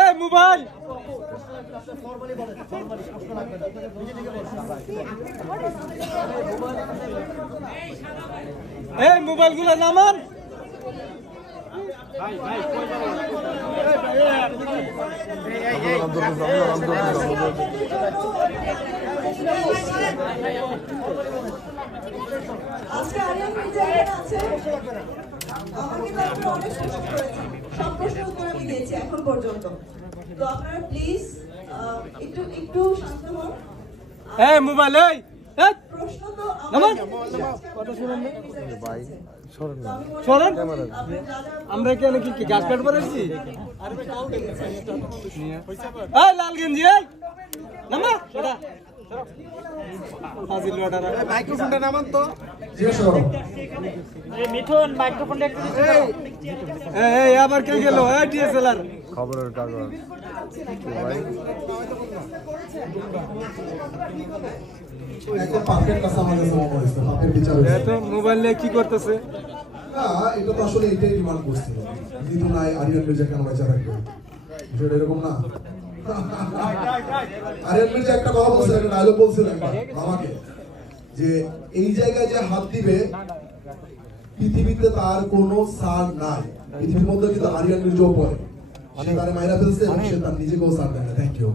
এই মোবাইল এই মোবাইলগুলো নামান। আজকে আরিয়ান মির্জা আছে, আমাকে তো অনেক প্রশ্ন করেছেন, সব প্রশ্নের উত্তর আমি দিয়েছি এখন পর্যন্ত। তো আপনারা প্লিজ একটু একটু শান্ত হন। এই মোবাইল এই প্রশ্ন তো কথা শুনেন ভাই, সরেন আমরা কেন কি গাছ কাট পড়েছি? এই লাল গেঞ্জি এই নামা ওটা ফাজিল ওটা মাইক্রোফোনটা নামান তো। এই মিঠুন মাইক্রোফোনটা একটু দিতে দাও। এই আবার কে গেল? এই ডিএসএলআর খবরের কাগজ ভাই একটা পারফেক্ট কাজ আমাদের সমাজ হয়েছে, পাপের বিচার হয়েছে। এত মোবাইল নিয়ে কি করতেছে? না, এটা তো আসলে এটাই ডিমান্ড করছিল, কিন্তু নাই আরিয়ান মির্জা কেন বেঁচে রাখবে, বিষয়টা এরকম না। আরিয়ান মির্জা একটা কথা বলছিল, একটা ডায়লগ বলছিল আমাকে, যে এই জায়গায় যে হাত দিবে পৃথিবীতে তার কোনো সার নাই, পৃথিবীর মধ্যে কিন্তু আরিয়ান মির্জাও পড়ে, সে তার মায়েরা ফেলছে এবং সে তার নিজেকেও সার দেয় না। Thank you.